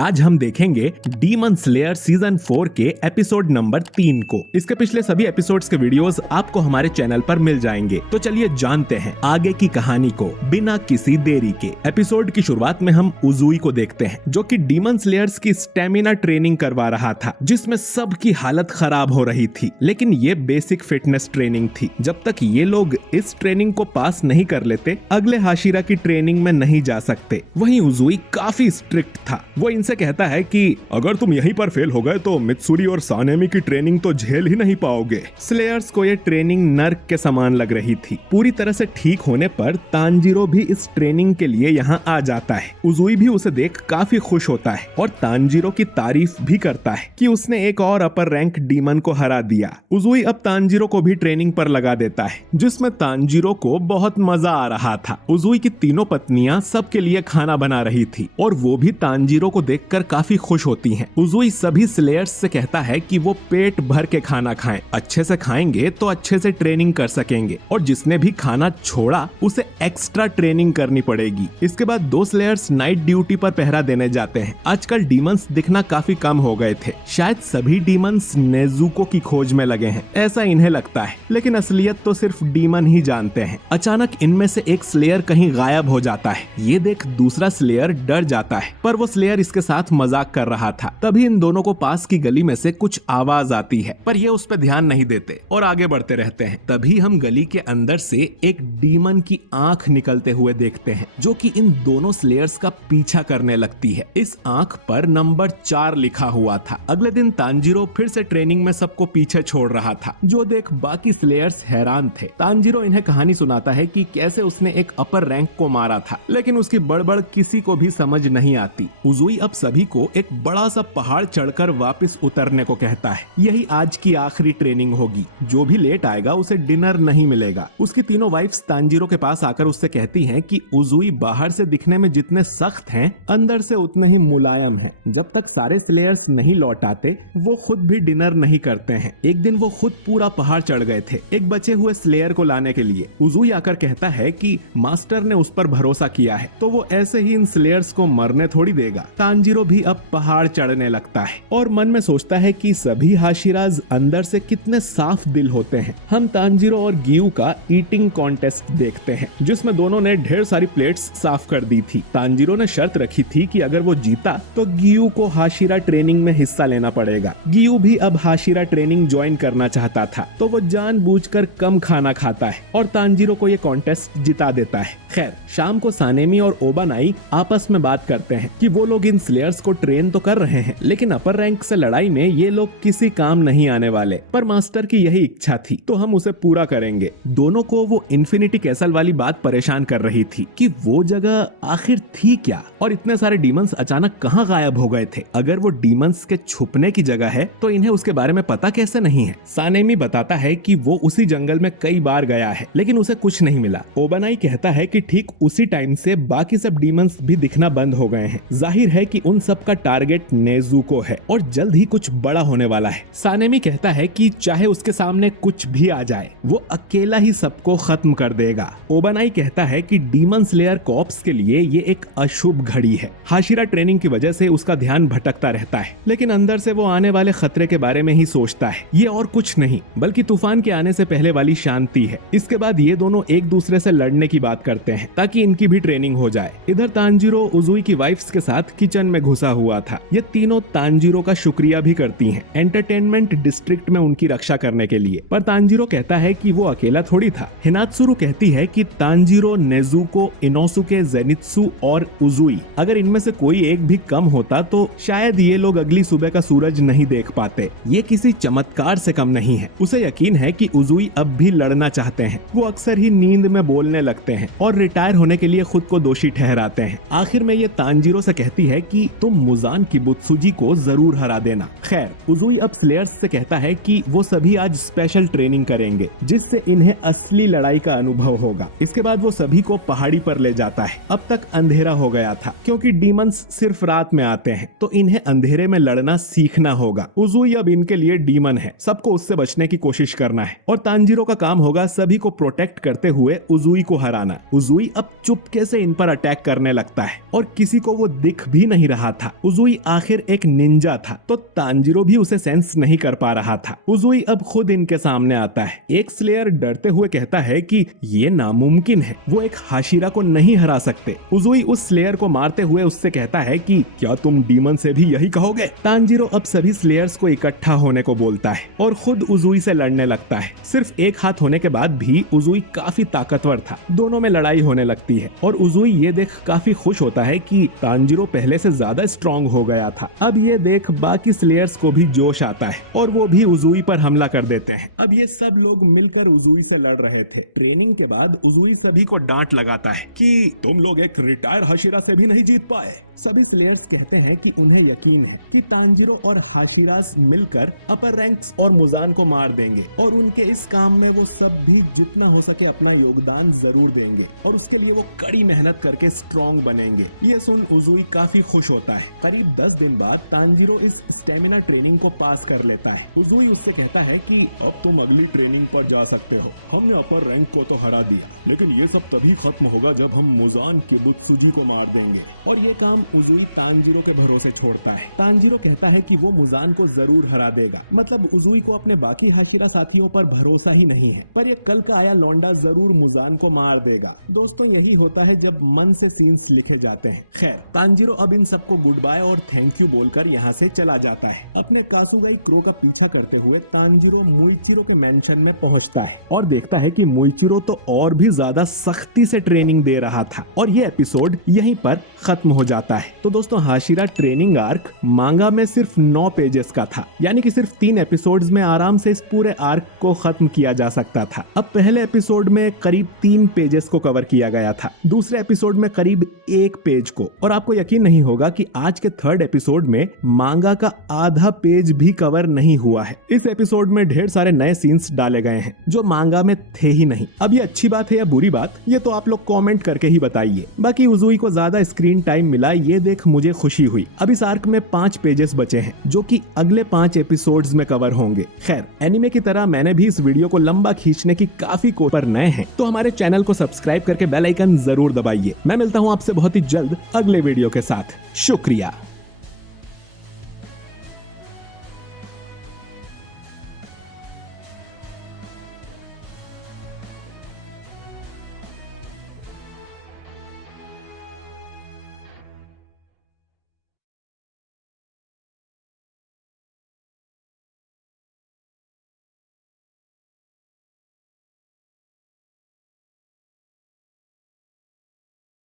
आज हम देखेंगे डीमन स्लेयर सीजन 4 के एपिसोड नंबर 3 को। इसके पिछले सभी एपिसोड्स के वीडियोस आपको हमारे चैनल पर मिल जाएंगे। तो चलिए जानते हैं आगे की कहानी को बिना किसी देरी के। एपिसोड की शुरुआत में हम उजुई को देखते हैं जो कि डीमन स्लेयर्स की स्टेमिना ट्रेनिंग करवा रहा था, जिसमें सबकी हालत खराब हो रही थी। लेकिन ये बेसिक फिटनेस ट्रेनिंग थी। जब तक ये लोग इस ट्रेनिंग को पास नहीं कर लेते, अगले हाशिरा की ट्रेनिंग में नहीं जा सकते। वहीं उजुई काफी स्ट्रिक्ट था। वो इनसे कहता है कि अगर तुम यहीं पर फेल हो गए तो मित्सुरी और सानेमी की ट्रेनिंग तो झेल ही नहीं पाओगे। स्लेयर्स को ये ट्रेनिंग नर्क के समान लग रही थी। पूरी तरह से ठीक होने पर तांजीरो भी इस ट्रेनिंग के लिए यहाँ आ जाता है। उजुई भी उसे देख काफी खुश होता है और तांजीरो की तारीफ भी करता है कि उसने एक और अपर रैंक डीमन को हरा दिया। उजुई अब तांजीरो को भी ट्रेनिंग पर लगा देता है, जिसमें तांजीरो को बहुत मजा आ रहा था। उजुई की तीनों पत्नियां सबके लिए खाना बना रही थी और वो भी तांजीरो को देखकर काफी खुश होती हैं। उजुई सभी स्लेयर्स से कहता है कि वो पेट भर के खाना खाएं। अच्छे से खाएंगे तो अच्छे से ट्रेनिंग कर सकेंगे और जिसने भी खाना छोड़ा उसे एक्स्ट्रा ट्रेनिंग करनी पड़ेगी। इसके बाद दो स्लेयर्स नाइट ड्यूटी पर पहरा देने जाते हैं। आजकल डीमंस दिखना काफी कम हो गए थे। शायद सभी डीमंस नेजुको की खोज में लगे हैं, ऐसा इन्हें लगता है। लेकिन असलियत तो सिर्फ डीमन ही जानते हैं। अचानक इनमें से एक स्लेयर कहीं गायब हो जाता है। ये देख दूसरा स्लेयर डर जाता है, पर वो स्लेयर इसके साथ मजाक कर रहा था। तभी इन दोनों को पास की गली में से कुछ आवाज आती है, पर ये उस पर ध्यान नहीं देते और आगे बढ़ते रहते हैं। तभी हम गली के अंदर से एक डीमन की आंख निकलते हुए देखते हैं, जो कि इन दोनों स्लेयर्स का पीछा करने लगती है। इस आंख पर नंबर 4 लिखा हुआ था। अगले दिन तांजीरो फिर से ट्रेनिंग में सबको पीछे छोड़ रहा था, जो देख बाकी स्लेयर्स हैरान थे। तांजीरो इन्हें कहानी सुनाता है कि कैसे उसने एक अपर रैंक को मारा था, लेकिन उसकी बड़बड़ किसी को भी समझ नहीं आती। उजुई अब सभी को एक बड़ा सा पहाड़ चढ़कर वापस उतरने को कहता है। यही आज की आखिरी ट्रेनिंग होगी। जो भी लेट आएगा उसे डिनर नहीं मिलेगा। उसकी तीनों वाइफ्स तांजीरो के पास आकर उससे कहती हैं कि उजुई बाहर से दिखने में जितने सख्त हैं, अंदर से उतने ही मुलायम हैं। जब तक सारे स्लेयर्स नहीं लौट आते, वो खुद भी डिनर नहीं करते हैं। एक दिन वो खुद पूरा पहाड़ चढ़ गए थे एक बचे हुए स्लेयर को लाने के लिए। उजुई आकर कहता है कि मास्टर ने उस पर भरोसा किया है, तो वो ऐसे ही इन स्लेयर्स को मरने थोड़ी देगा। तांजीरो भी अब पहाड़ चढ़ने लगता है और मन में सोचता है कि सभी हाशिराज अंदर से कितने साफ दिल होते हैं। हम तांजीरो और गियू का ईटिंग कॉन्टेस्ट देखते हैं, जिसमें दोनों ने ढेर सारी प्लेट्स साफ कर दी थी। तांजीरो ने शर्त रखी थी कि अगर वो जीता तो गियू को हाशिरा ट्रेनिंग में हिस्सा लेना पड़ेगा। गियू भी अब हाशिरा ट्रेनिंग ज्वाइन करना चाहता था, तो वो जानबूझकर कम खाना खाता है और तांजीरो को ये कॉन्टेस्ट जिता देता है। खैर, शाम को सानेमी और ओबानाई आपस में बात करते हैं कि वो लोग इन स्लेयर्स को ट्रेन तो कर रहे हैं, लेकिन अपर रैंक से लड़ाई में ये लोग किसी काम नहीं आने वाले। पर मास्टर की यही इच्छा थी, तो हम उसे पूरा करेंगे। दोनों को वो इन्फिनिटी कैसल वाली बात परेशान कर रही थी कि वो जगह आखिर थी क्या और इतने सारे डीमंस अचानक कहाँ गायब हो गए थे। अगर वो डीमंस के छुपने की जगह है तो इन्हें उसके बारे में पता कैसे नहीं है। सानेमी बताता है कि वो उसी जंगल में कई बार गया है, लेकिन उसे कुछ नहीं मिला। ओबानाई कहता है कि ठीक उसी टाइम से बाकी सब डीमंस भी दिखना बंद हो गए हैं। जाहिर है कि उन सब का टारगेट नेजुको है और जल्द ही कुछ बड़ा होने वाला है। सानेमी कहता है कि चाहे उसके सामने कुछ भी आ जाए, वो अकेला ही सबको खत्म कर देगा। ओबानाई कहता है कि डीमन स्लेयर कॉर्प्स के लिए ये एक अशुभ घड़ी है। हाशिरा ट्रेनिंग की वजह से उसका ध्यान भटकता रहता है, लेकिन अंदर से वो आने वाले खतरे के बारे में ही सोचता है। ये और कुछ नहीं बल्कि तूफान के आने से पहले वाली शांति है। इसके बाद ये दोनों एक दूसरे से लड़ने की बात करते हैं ताकि इनकी भी ट्रेनिंग हो जाए। इधर तांजीरो उजुई की वाइफ्स के साथ किचन में घुसा हुआ था। ये तीनों तांजीरो का शुक्रिया भी करती हैं एंटरटेनमेंट डिस्ट्रिक्ट में उनकी रक्षा करने के लिए। पर तांजीरो कहता है कि वो अकेला थोड़ी था। हिनात्सुरु कहती है कि तांजीरो, नेजुको, इनोसुके, जेनित्सु और उजुई, अगर इनमें से कोई एक भी कम होता तो शायद ये लोग अगली सुबह का सूरज नहीं देख पाते। ये किसी चमत्कार से कम नहीं है। उसे यकीन है कि उजुई अब भी लड़ना चाहते हैं। वो अक्सर ही नींद में बोलने लगते हैं और रिटायर होने के लिए खुद को दोषी ठहराते हैं। आखिर में ये तांजीरो से कहती है कि तुम मुजान किबुत्सुजी को जरूर हरा देना। खैर, उजुई अब स्लेयर्स से कहता है कि वो सभी आज स्पेशल ट्रेनिंग करेंगे, जिससे इन्हें असली लड़ाई का अनुभव होगा। इसके बाद वो सभी को पहाड़ी पर ले जाता है। अब तक अंधेरा हो गया था, क्योंकि डीमंस सिर्फ रात में आते हैं, तो इन्हें अंधेरे में लड़ना सीखना होगा। उजुई अब इनके लिए डीमन है, सबको उससे बचने की कोशिश करना है और तांजीरो का काम होगा सभी को प्रोटेक्ट करते हुए उजुई को हराना। उजुई अब चुपके से इन पर अटैक करने लगता है और किसी को वो दिख भी नहीं रहा था। उजुई आखिर एक निंजा था, तो तांजीरो भी उसे सेंस नहीं कर पा रहा था। उजुई अब खुद इनके सामने आता है। एक स्लेयर डरते हुए कहता है कि ये नामुमकिन है, वो एक हाशिरा को नहीं हरा सकते। उजुई उस स्लेयर को मारते हुए उससे कहता है कि क्या तुम डीमन से भी यही कहोगे? तांजीरो अब सभी स्लेयर्स को इकट्ठा होने को बोलता है और खुद उजुई से लड़ने लगता है। सिर्फ एक हाथ होने के बाद भी उजुई काफी ताकतवर था। दोनों में लड़ाई होने लगती है और उजुई ये देख काफी खुश होता है कि तांजीरो पहले से ज्यादा स्ट्रॉन्ग हो गया था। अब ये देख बाकी स्लेयर्स को भी जोश आता है और वो भी उजुई पर हमला कर देते हैं। अब ये सब लोग मिलकर उजुई से लड़ रहे थे। ट्रेनिंग के बाद उजुई सभी को डांट लगाता है कि तुम लोग एक रिटायर हाशिरा से भी नहीं जीत पाए। सभी स्लेयर्स कहते हैं कि उन्हें यकीन है कि तांजीरो और हाशिरास मिलकर अपर रैंक्स और मुजान को मार देंगे और उनके इस काम में वो सब भी जितना हो सके अपना योगदान जरूर देंगे और उसके लिए वो कड़ी मेहनत करके स्ट्रॉन्ग बनेंगे। ये सुन उजुई काफी खुश होता है। करीब 10 दिन बाद तांजीरो इस स्टेमिना ट्रेनिंग को पास कर लेता है। उजुई उससे कहता है कि अब तुम अगली ट्रेनिंग पर जा सकते हो। हमने अपर रैंक को तो हरा दिया, लेकिन ये सब तभी खत्म होगा जब हम मुजान किबुत्सुजी को मार देंगे। और ये काम उजुई तांजीरो के भरोसे छोड़ता है। तांजीरो कहता है कि वो मुजान को जरूर हरा देगा। मतलब उजुई को अपने बाकी हाशिरा साथियों पर भरोसा ही नहीं है, पर ये कल का आया लौंडा जरूर मुजान को मार देगा। दोस्तों, यही होता है जब मन से सीन्स लिखे जाते हैं। खैर, तांजीरो अब इन सबको गुड बाय और थैंक यू बोलकर यहाँ से चला जाता है। अपने कासुगाई क्रो का पीछा करते हुए तांजीरो मुइचिरो के मेंशन में पहुंचता है और देखता है कि मुइचिरो तो और भी ज्यादा सख्ती से ट्रेनिंग दे रहा था। और ये एपिसोड यहीं पर खत्म हो जाता है। तो दोस्तों, हाशिरा ट्रेनिंग आर्क मांगा में सिर्फ 9 पेजेस का था, यानी कि सिर्फ 3 एपिसोड्स में आराम से इस पूरे आर्क को खत्म किया जा सकता था। अब पहले एपिसोड में करीब 3 पेजेस को कवर किया गया था, दूसरे एपिसोड में करीब 1 पेज को, और आपको यकीन नहीं होगा कि आज के 3rd एपिसोड में मांगा का आधा पेज भी कवर नहीं हुआ है। इस एपिसोड में ढेर सारे नए सीन्स डाले गए हैं जो मांगा में थे ही नहीं। अब ये अच्छी बात है या बुरी बात, ये तो आप लोग कमेंट करके ही बताइए। बाकी उजुई को ज्यादा स्क्रीन टाइम मिला, ये देख मुझे खुशी हुई। अब इस आर्क में 5 पेजेस बचे हैं जो कि अगले 5 एपिसोड्स में कवर होंगे। खैर, एनिमे की तरह मैंने भी इस वीडियो को लंबा खींचने की काफी कोशिश पर नए हैं तो हमारे चैनल को सब्सक्राइब करके बेल आइकन जरूर दबाइए। मैं मिलता हूँ आपसे बहुत ही जल्द अगले वीडियो के साथ। शुक्रिया।